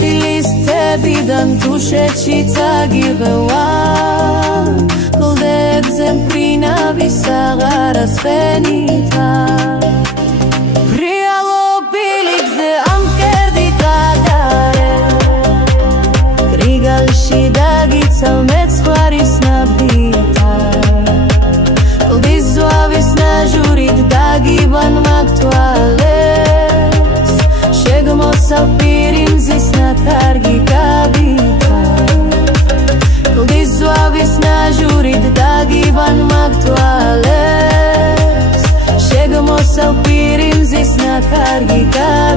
ფილისტებიდან თუშეთში წაგიღევა კლდებზე მფრინავი საღარას ფენითა ფრიალო ბილიკზე ამ მკერდით ადარე გრიგალში დაგიცავ მეცხვარის ნაბითა კლდის ზვავის ნაჟურით დაგიბან მაგ თვალებს შეგმოსავ პირი მზის ნათარგი გაბითა კლდის ზვავის ნაჟურით დაგიბან მაგ თვალებს შეგმოსავ პირი მზის ნათარგი გაბითა